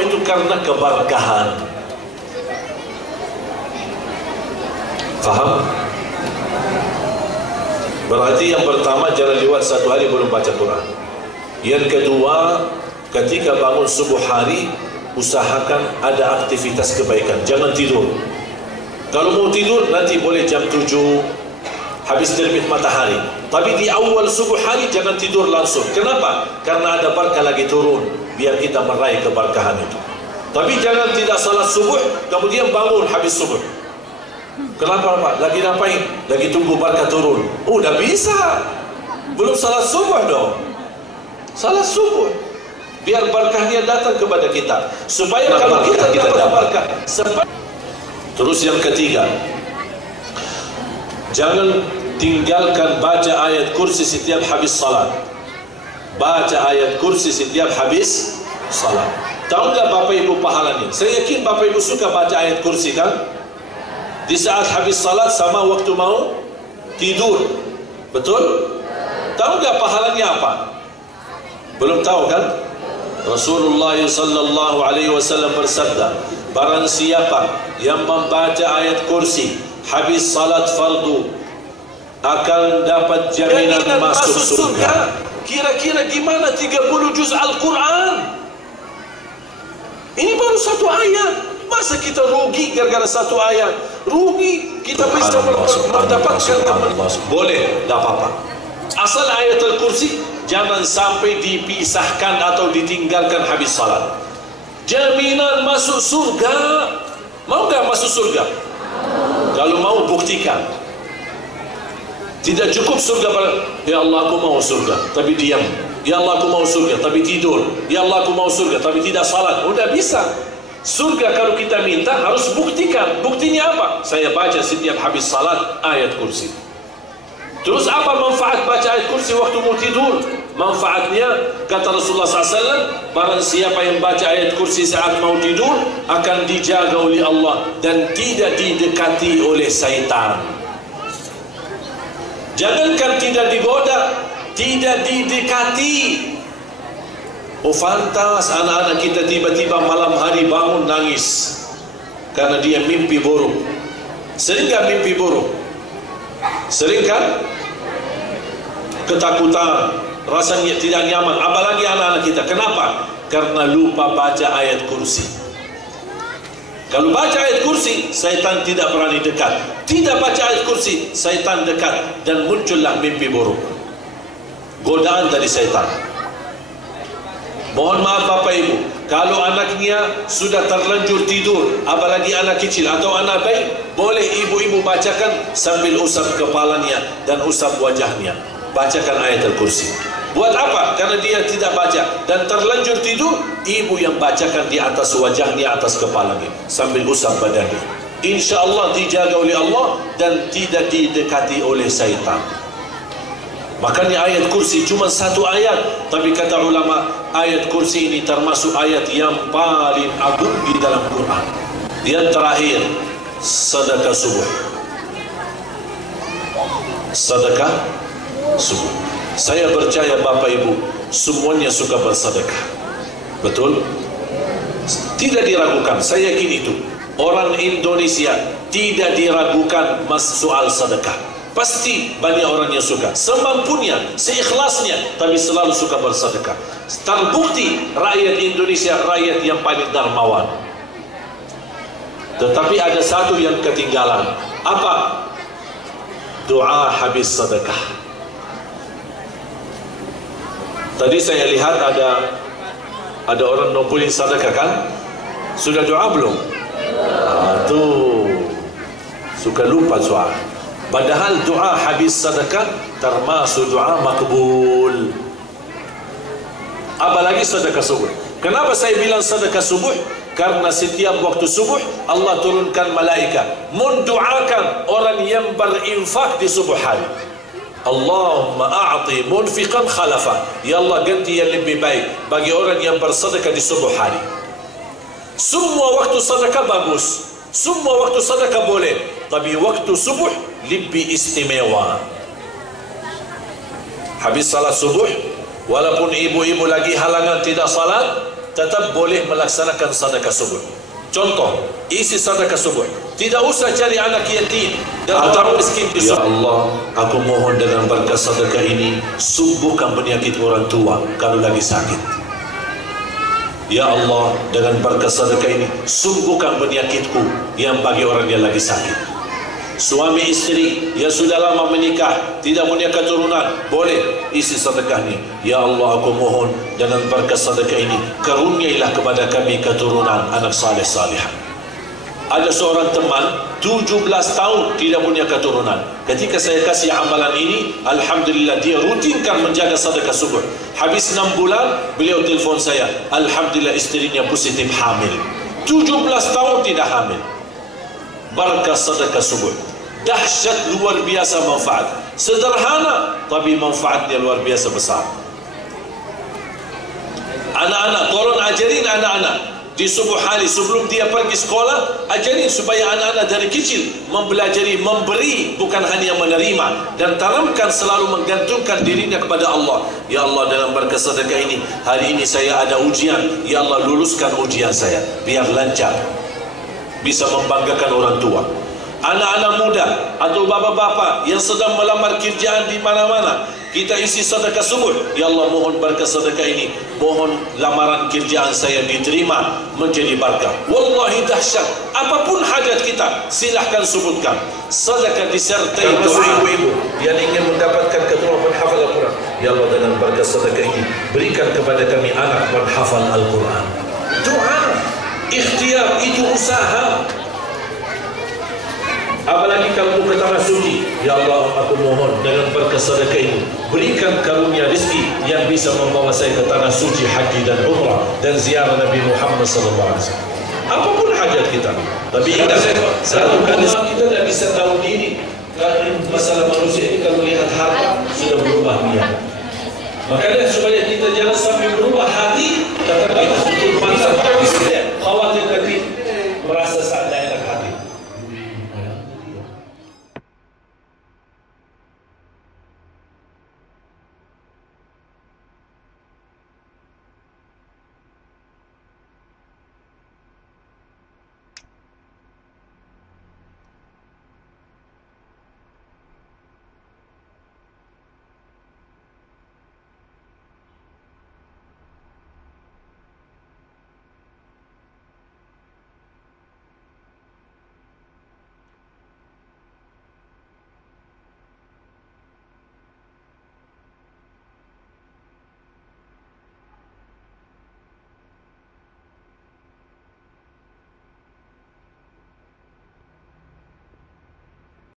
itu karena keberkahan. Faham? Berarti yang pertama, jangan lewat satu hari belum baca Quran. Yang kedua, ketika bangun subuh hari, usahakan ada aktivitas kebaikan. Jangan tidur. Kalau mau tidur, nanti boleh jam 7 habis terbit matahari. Tapi di awal subuh hari jangan tidur langsung. Kenapa? Karena ada berkah lagi turun, biar kita meraih keberkahan itu. Tapi jangan tidak salat subuh kemudian bangun habis subuh. Kenapa Pak? Lagi ngapain? Lagi tunggu berkah turun. Udah bisa. Belum salat subuh dong. Salat subuh biar berkahnya datang kepada kita, supaya kalau kita dapat berkah. Terus yang ketiga, jangan tinggalkan baca ayat kursi setiap habis salat. Baca ayat kursi setiap habis salat. Tahu nggak Bapak Ibu pahalanya? Saya yakin Bapak Ibu suka baca ayat kursi kan? Di saat habis salat sama waktu mau tidur. Betul? Tahu nggak pahalanya apa? Belum tahu kan? Rasulullah sallallahu alaihi wasallam bersabda, barang siapa yang membaca ayat kursi habis salat fardu akan dapat jaminan masuk surga. Kira-kira gimana 30 juz Al-Quran? Ini baru satu ayat. Masa kita rugi gara-gara satu ayat? Rugi, kita bisa mendapatkan. Boleh, tidak apa-apa. Asal ayat Al-Kursi jangan sampai dipisahkan atau ditinggalkan habis salat. Jaminan masuk surga. Mau nggak masuk surga? Kalau mau, buktikan. Tidak cukup surga, ya Allah aku mau surga tapi diam, ya Allah aku mau surga tapi tidur, ya Allah aku mau surga tapi tidak salat. Udah bisa. Surga kalau kita minta harus buktikan. Buktinya apa? Saya baca setiap habis salat ayat kursi. Terus apa manfaat baca ayat kursi waktu mau tidur? Manfaatnya, kata Rasulullah SAW, barang siapa yang baca ayat kursi saat mau tidur akan dijaga oleh Allah dan tidak didekati oleh syaitan. Jangankan tidak digoda, tidak didekati. Oh fantas anak-anak kita tiba-tiba malam hari bangun nangis karena dia mimpi buruk. Sering gak mimpi buruk? Sering kan? Ketakutan, rasanya tidak nyaman. Apalagi anak-anak kita. Kenapa? Karena lupa baca ayat kursi. Kalau baca ayat kursi, syaitan tidak berani dekat. Tidak baca ayat kursi, syaitan dekat dan muncullah mimpi buruk. Godaan dari syaitan. Mohon maaf Bapak Ibu, kalau anaknya sudah terlanjur tidur, apalagi anak kecil atau anak bayi, boleh ibu-ibu bacakan sambil usap kepalanya dan usap wajahnya. Bacakan ayat Al-Kursi. Buat apa? Karena dia tidak baca dan terlanjur tidur, ibu yang bacakan di atas wajahnya, atas kepalanya, sambil usap badannya. Insya Allah dijaga oleh Allah dan tidak didekati oleh syaitan. Makanya ayat kursi cuma satu ayat, tapi kata ulama, ayat kursi ini termasuk ayat yang paling agung di dalam Quran. Yang terakhir, sedekah subuh. Sedekah subuh. Saya percaya Bapak Ibu semuanya suka bersedekah. Betul? Tidak diragukan, saya yakin itu. Orang Indonesia tidak diragukan soal sedekah. Pasti banyak orang yang suka, semampunya, seikhlasnya, tapi selalu suka bersedekah. Terbukti rakyat Indonesia rakyat yang paling dermawan. Tetapi ada satu yang ketinggalan. Apa? Doa habis sedekah. Tadi saya lihat ada orang ngumpulin sedekah kan? Sudah doa belum? Tuh suka lupa doa. Padahal doa habis sedekah termasuk doa makbul. Apalagi sedekah subuh. Kenapa saya bilang sedekah subuh? Karena setiap waktu subuh Allah turunkan malaikat mendoakan orang yang berinfak di subuh hari. Allahumma a'ti munfiqan khalafa. Ya Allah, ganti yang lebih baik bagi orang yang bersedekah di subuh hari. Semua waktu sedekah bagus, semua waktu sedekah boleh, tapi waktu subuh lebih istimewa. Habis salat subuh, walaupun ibu-ibu lagi halangan tidak salat, tetap boleh melaksanakan sedekah subuh. Contoh, isi sedekah subuh, tidak usah cari anak yatim dan orang miskin di Ya Allah, aku mohon dengan berkat sedekah ini sembuhkan penyakit orang tua kalau lagi sakit. Ya Allah, dengan berkat sedekah ini sembuhkan penyakitku yang bagi orang yang lagi sakit. Suami istri yang sudah lama menikah tidak punya keturunan, boleh isi sedekahnya. Ya Allah, aku mohon dengan berkat sedekah ini karuniailah kepada kami keturunan anak saleh salihah. Ada seorang teman 17 tahun tidak punya keturunan. Ketika saya kasih amalan ini, alhamdulillah dia rutinkan menjaga sedekah subuh. Habis 6 bulan beliau telefon saya, alhamdulillah istrinya positif hamil. 17 tahun tidak hamil. Berkat sedekah subuh. Dahsyat, luar biasa manfaat. Sederhana tapi manfaatnya luar biasa besar. Anak-anak, tolong ajarin anak-anak di subuh hari sebelum dia pergi sekolah, ajarin supaya anak-anak dari kecil mempelajari memberi, bukan hanya menerima, dan tanamkan selalu menggantungkan dirinya kepada Allah. Ya Allah, dalam berkat sedekah ini hari ini saya ada ujian, ya Allah luluskan ujian saya biar lancar, bisa membanggakan orang tua. Anak-anak muda atau bapak-bapak yang sedang melamar kerjaan di mana-mana, kita isi sedekah subuh. Ya Allah, mohon berkat sedekah ini, mohon lamaran kerjaan saya diterima menjadi berkah. Wallahi dahsyat. Apapun hajat kita silahkan sebutkan. Sedekah disertai doa. Ibu-ibu yang ingin mendapatkan keturunan menghafal Al-Quran, ya Allah, dengan berkat sedekah ini berikan kepada kami anak menghafal Al-Quran. Doa, ikhtiar, itu usaha. Apalagi kalau ke tanah suci, ya Allah, aku mohon dengan berkat sedekah ini berikan karunia rezeki yang bisa membawa saya ke tanah suci haji dan umrah dan ziarah Nabi Muhammad sallallahu alaihi wasallam. Apapun hajat kita, tapi ingat satu kali kita tidak bisa tahu diri. Masalah manusia ini kalau lihat harta sudah berubah niat. Makanya supaya kita jangan sampai berubah hati, kata kita untuk